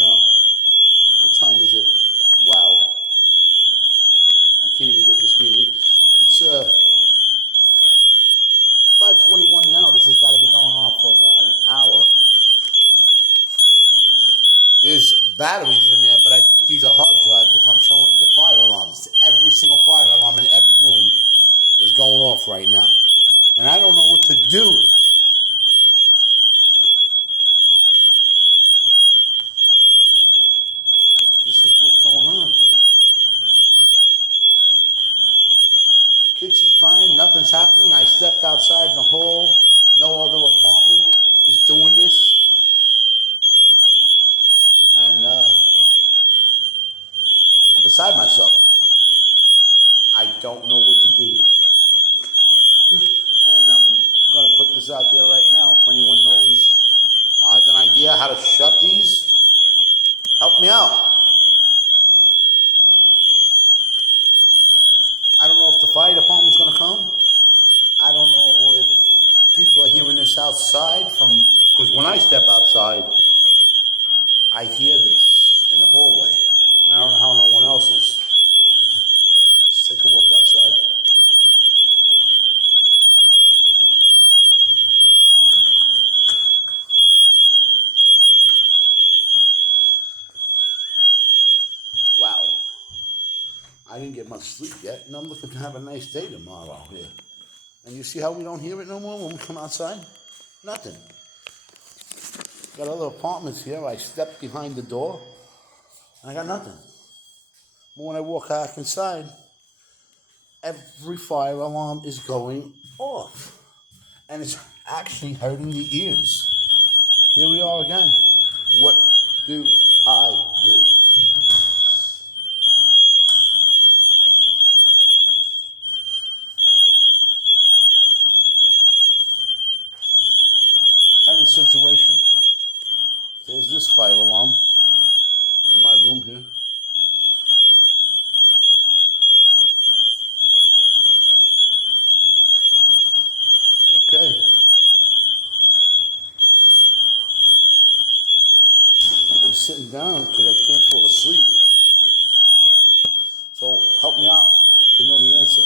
now? What time is it? Wow. I can't even get the screen. It's 5:21 now. This has got to be going on for about an hour. There's batteries in there, but I think these are hard drives. If I'm showing the fire alarms, every single fire alarm in every room is going off right now. And I don't know what to do. This is what's going on here. The kitchen's fine, nothing's happening. I stepped outside in the hall. No other apartment is doing this. And I'm beside myself. I don't know what to do. And I'm going to put this out there right now. If anyone knows or has an idea how to shut these, help me out. I don't know if the fire department's going to come. I don't know if people are hearing this outside from, because when I step outside, I hear this in the hallway. And I don't know how no one else is. Let's take a walk outside. Wow. I didn't get much sleep yet, and I'm looking to have a nice day tomorrow out here. And you see how we don't hear it no more when we come outside? Nothing. Got other apartments here. I stepped behind the door, and I got nothing. But when I walk back inside, every fire alarm is going off. And it's actually hurting the ears. Here we are again. What do I do? Current situation. There's this fire alarm in my room here. Okay. I'm sitting down because I can't fall asleep. So help me out if you know the answer.